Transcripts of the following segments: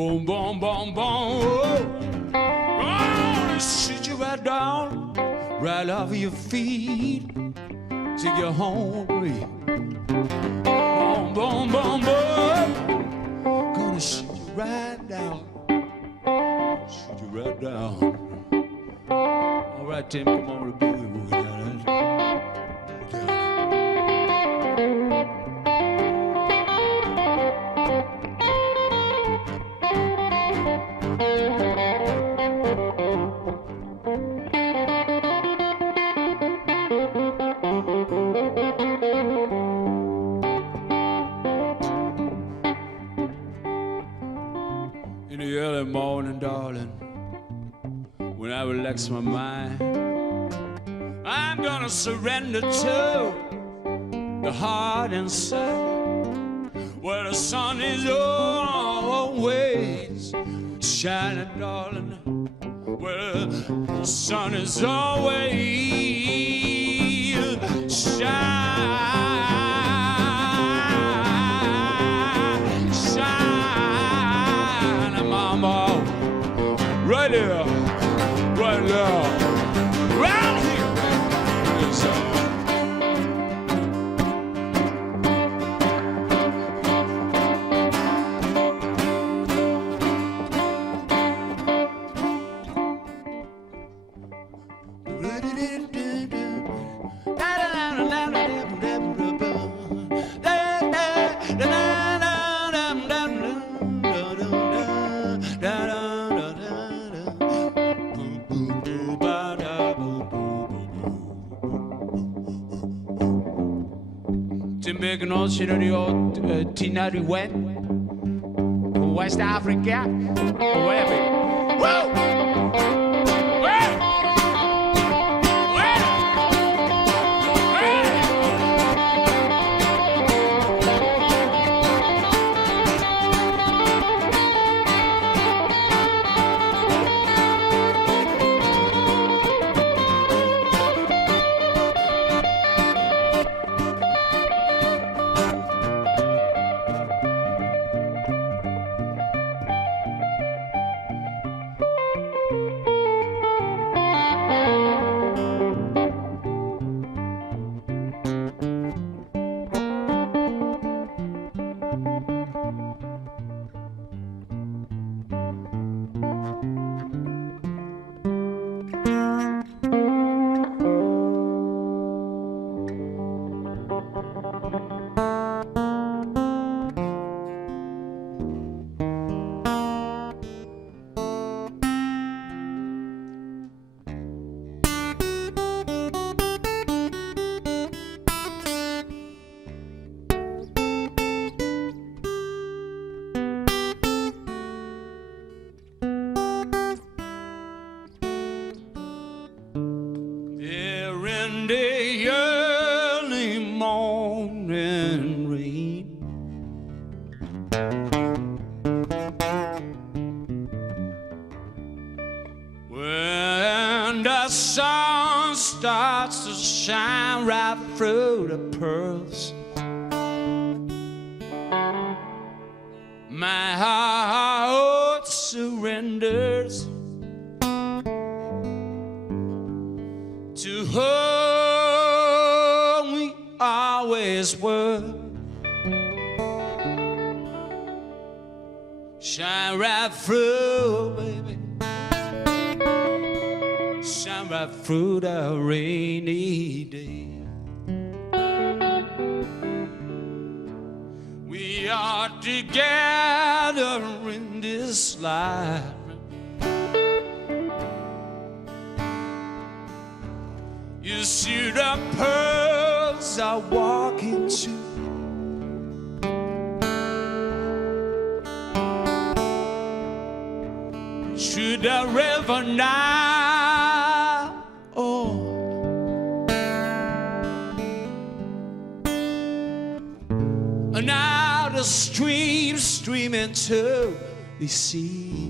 Boom, boom, boom, boom. Oh, sit you right down, right off your feet, till you're hungry. Boom, boom, boom, boom. Gonna sit you right down, sit you right down. All right, Tim, come on, the boogie woogie down. In the early morning, darling, when I relax my mind, I'm gonna surrender to the heart inside, where the sun is always shining, darling, where the sun is always shining, mama, right there, right there, right here. Yes, Birkenholz, you know the old Noardewyn, West Africa, or wherever. Whoa! In the early morning rain, when the sun starts to shine right through the pearls, my heart surrenders to whom we always were. Shine right through, baby. Shine right through the rainy day. We are together in this life. You see the pearls I walk into, through the river now, oh, and now the stream streaming to the sea.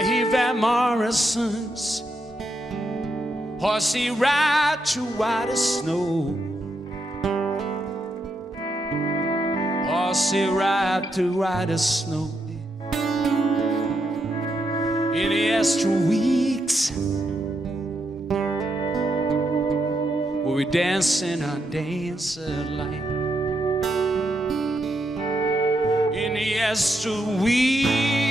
I hear Van Morrison's horsey ride through white as snow. Horsey ride through white as snow. In the extra weeks where we dancing our dance of light. In the extra weeks,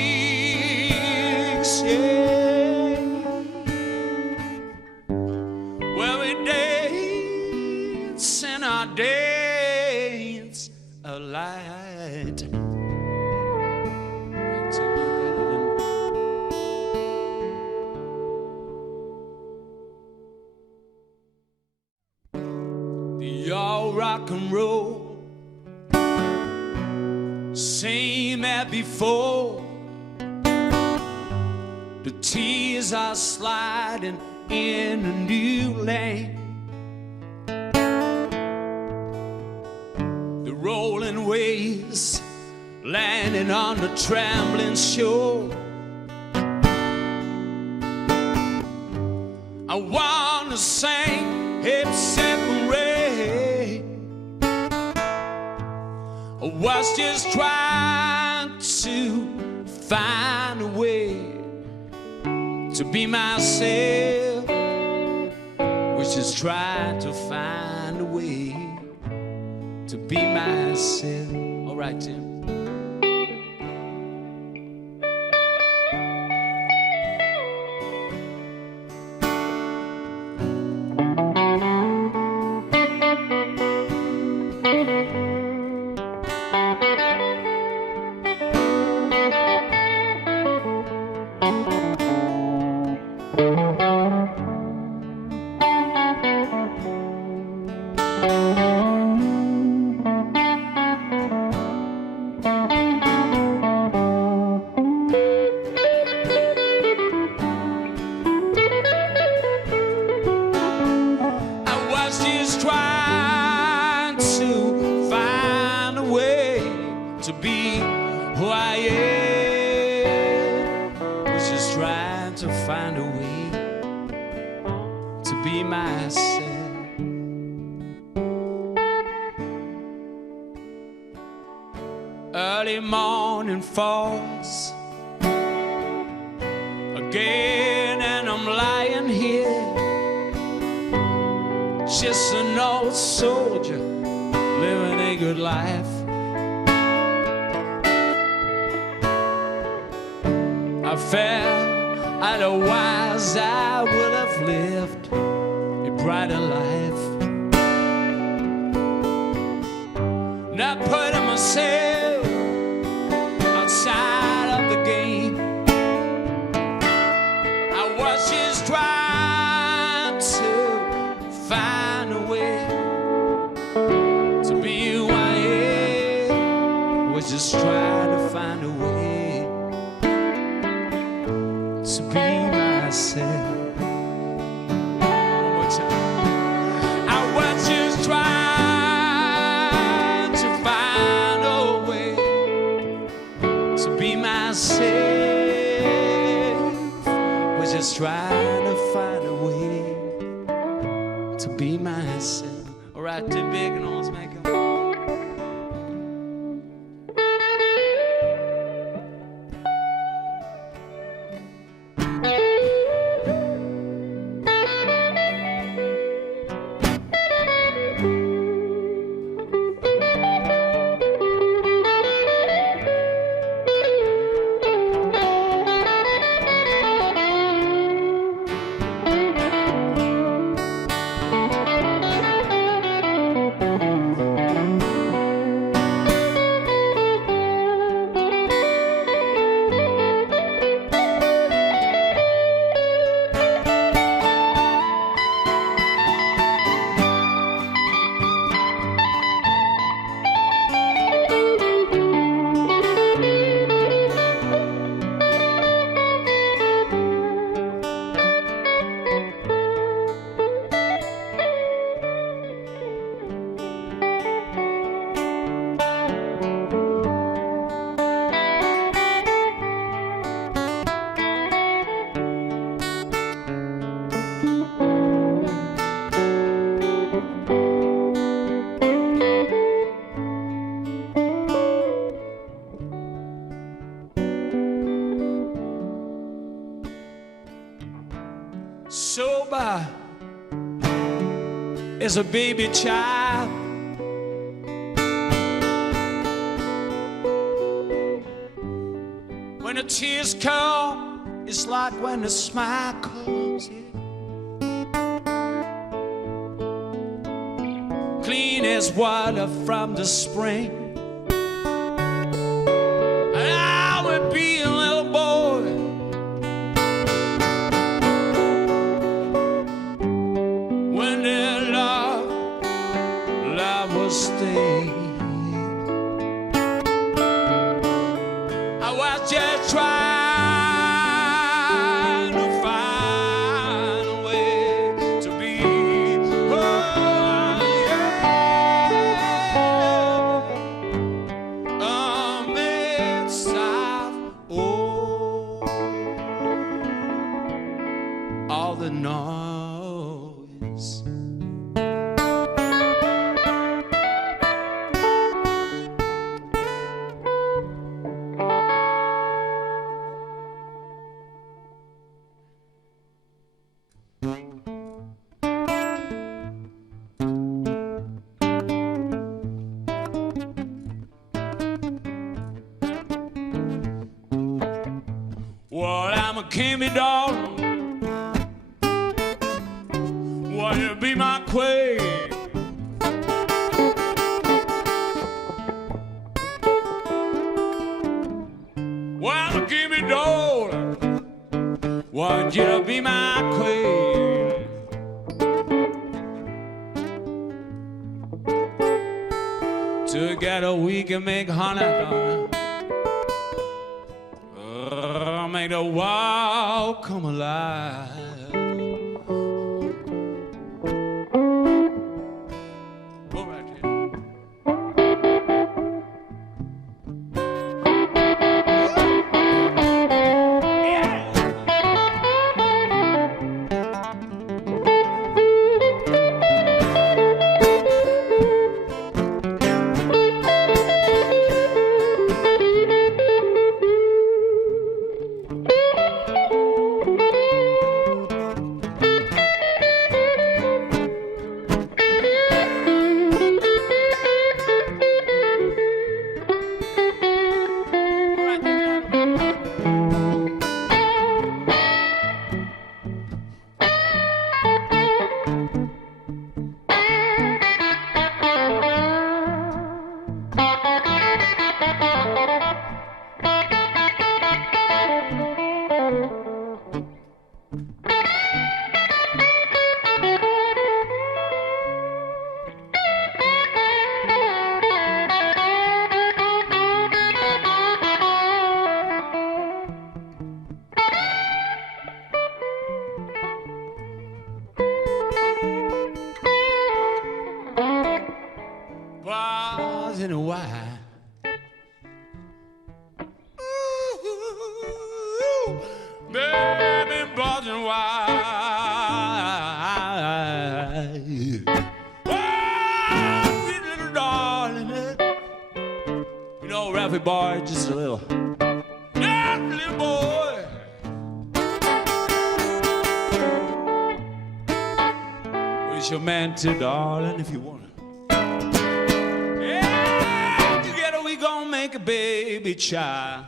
yeah, where we dance in our dance of light. The all rock and roll, same as before. The tears are sliding in a new lane. The rolling waves landing on the trembling shore. I wanna sing hips separate. I was just trying to find a way to be myself. Was just trying to find a way to be myself. All right, Tim. Early morning falls again, and I'm lying here, just an old soldier living a good life. I felt otherwise I would have lived a brighter life, not putting myself outside of the game. I was just trying to find a way to be who I am. I was just trying to find a way to be myself. One more time. I was just trying to find a way to be myself. Was just trying to find a way to be myself. All right, the Birkenholz, make 'em. sober as a baby child. When the tears come, it's like when the smile comes. Yeah. Clean as water from the spring. And I would be a little boy when their love was staying. I was just trying to find a way to be amidst of all the noise. Well, I'm a Kimmy doll. Will you be my queen? Well, I'm a Kimmy doll. Want you to be my queen? Together we can make honey, darling. Make the world come alive. Go right here. Was in a while. Ooh, baby, was in a while. Oh, little darling. You know, Ralphie boy, just a little. Yeah, little boy. Wish your man too, darling, if you want. Together we gonna make a baby child.